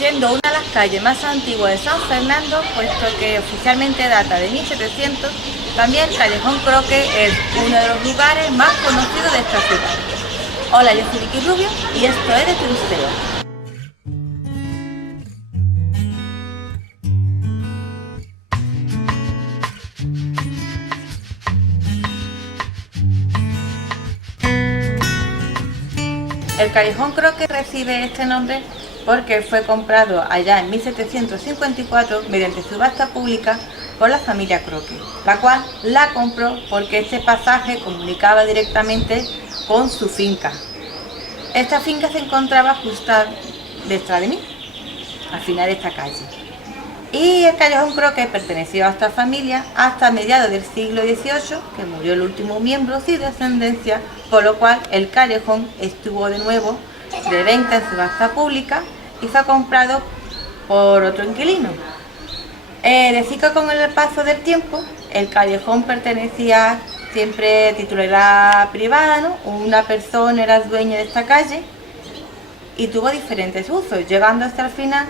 siendo una de las calles más antiguas de San Fernando, puesto que oficialmente data de 1700, también el Callejón Croque es uno de los lugares más conocidos de esta ciudad. Hola, yo soy Vicky Rubio y esto es de Turisteo. El Callejón Croque recibe este nombre porque fue comprado allá en 1754 mediante subasta pública por la familia Croque, la cual la compró porque este pasaje comunicaba directamente con su finca. Esta finca se encontraba justo detrás de mí, al final de esta calle. Y el Callejón Croque perteneció a esta familia hasta mediados del siglo XVIII, que murió el último miembro sin descendencia, por lo cual el callejón estuvo de nuevo de venta en subasta pública y fue comprado por otro inquilino. Decir que con el paso del tiempo el callejón pertenecía siempre a titularidad privada, ¿no? Una persona era dueña de esta calle y tuvo diferentes usos, llegando hasta el final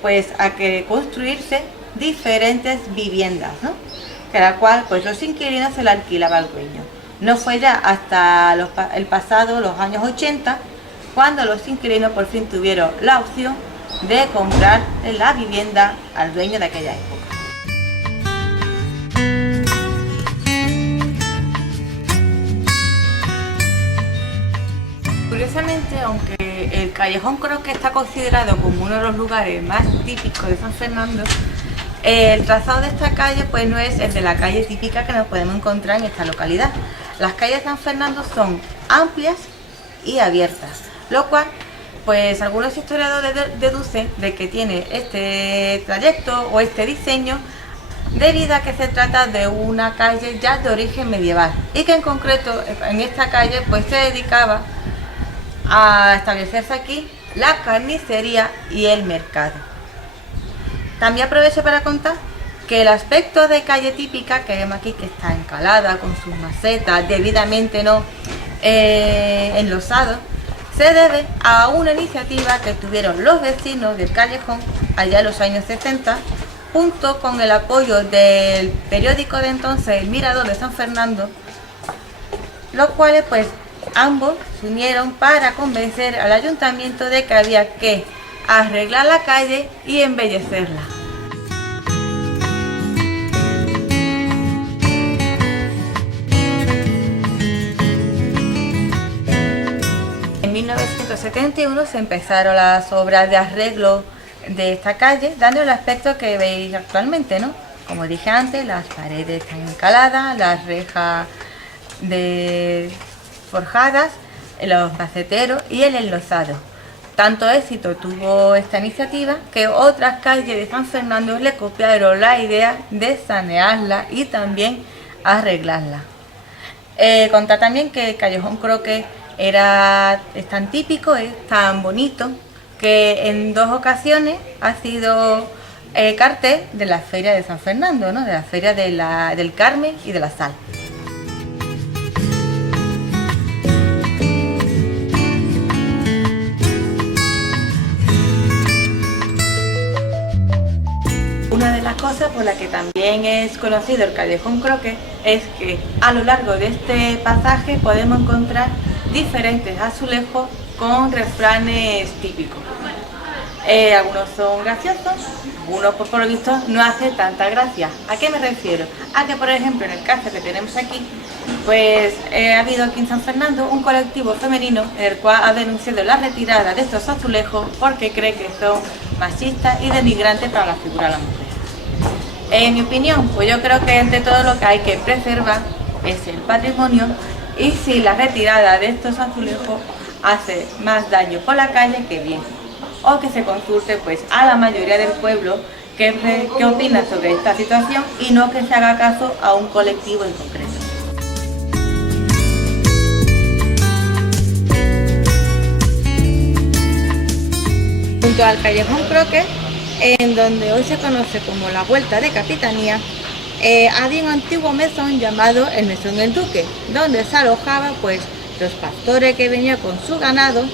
pues a que construirse diferentes viviendas, ¿no? Que la cual pues los inquilinos se la alquilaba al dueño. No fue ya hasta el pasado, los años 80, cuando los inquilinos por fin tuvieron la opción de comprar la vivienda al dueño de aquella época. Curiosamente, aunque el Callejón Croque está considerado como uno de los lugares más típicos de San Fernando, el trazado de esta calle pues no es el de la calle típica que nos podemos encontrar en esta localidad. Las calles de San Fernando son amplias y abiertas, lo cual pues algunos historiadores deducen de que tiene este trayecto o este diseño debido a que se trata de una calle ya de origen medieval y que en concreto en esta calle pues se dedicaba a establecerse aquí la carnicería y el mercado. También aprovecho para contar que el aspecto de calle típica que vemos aquí, que está encalada con sus macetas debidamente enlosados, se debe a una iniciativa que tuvieron los vecinos del callejón allá en los años 60, junto con el apoyo del periódico de entonces El Mirador de San Fernando, los cuales pues ambos se unieron para convencer al ayuntamiento de que había que arreglar la calle y embellecerla. En 1971 se empezaron las obras de arreglo de esta calle, dando el aspecto que veis actualmente, ¿no? Como dije antes, las paredes están encaladas, las rejas forjadas, los maceteros y el enlosado. Tanto éxito tuvo esta iniciativa que otras calles de San Fernando le copiaron la idea de sanearla y también arreglarla. Contar también que el Callejón Croque es tan típico, es tan bonito, que en 2 ocasiones ha sido cartel de la feria de San Fernando, ¿no? De la feria del Carmen y de la Sal. Una de las cosas por las que también es conocido el Callejón Croque es que a lo largo de este pasaje podemos encontrar diferentes azulejos con refranes típicos. Algunos son graciosos, algunos por lo visto no hacen tanta gracia. ¿A qué me refiero? A que por ejemplo en el caso que tenemos aquí, pues ha habido aquí en San Fernando un colectivo femenino el cual ha denunciado la retirada de estos azulejos porque cree que son machistas y denigrantes para la figura de la mujer. En mi opinión, pues yo creo que entre todo lo que hay que preservar es el patrimonio, y si la retirada de estos azulejos hace más daño por la calle que bien, o que se consulte pues a la mayoría del pueblo qué opina sobre esta situación y no que se haga caso a un colectivo en concreto. Junto al Callejón Croque, en donde hoy se conoce como la Vuelta de Capitanía, había un antiguo mesón llamado el Mesón El Duque, donde se alojaba pues los pastores que venían con su ganado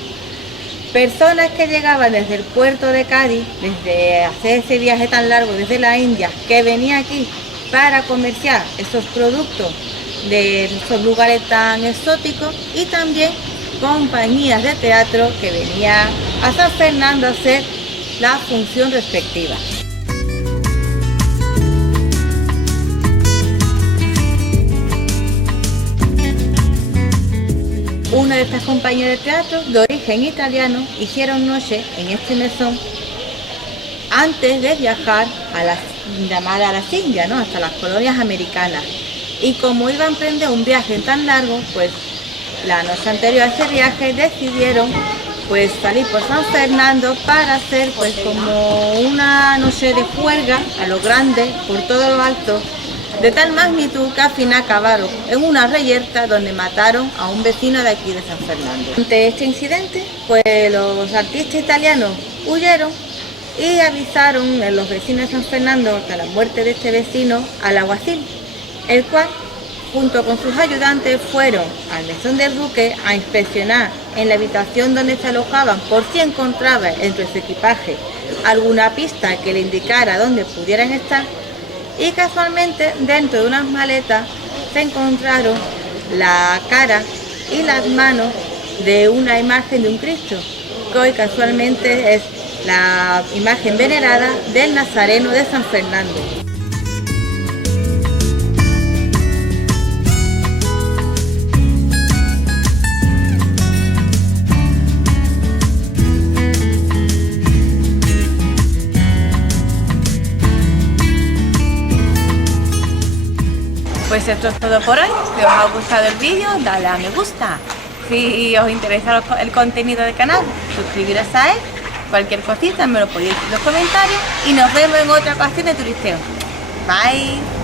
Personas que llegaban desde el puerto de Cádiz, desde hacer ese viaje tan largo desde la India, que venía aquí para comerciar esos productos de esos lugares tan exóticos, y también compañías de teatro que venían a San Fernando a hacer la función respectiva. Una de estas compañías de teatro de origen italiano hicieron noche en este mesón antes de viajar a las llamadas a las Indias, ¿no? Hasta las colonias americanas. Y como iban a emprender un viaje tan largo, pues la noche anterior a ese viaje decidieron pues salir por San Fernando para hacer pues como una noche de juerga a lo grande, por todo lo alto, de tal magnitud que al final acabaron en una reyerta donde mataron a un vecino de aquí de San Fernando. Ante este incidente, pues los artistas italianos huyeron y avisaron a los vecinos de San Fernando de la muerte de este vecino al alguacil, el cual, junto con sus ayudantes, fueron al mesón del duque a inspeccionar en la habitación donde se alojaban por si encontraba entre su equipaje alguna pista que le indicara dónde pudieran estar. Y casualmente dentro de unas maletas se encontraron la cara y las manos de una imagen de un Cristo, que hoy casualmente es la imagen venerada del Nazareno de San Fernando. Pues esto es todo por hoy. Si os ha gustado el vídeo, dale a me gusta. Si os interesa el contenido del canal, suscribiros a él. Cualquier cosita me lo podéis decir en los comentarios y nos vemos en otra ocasión de turisteo. Bye.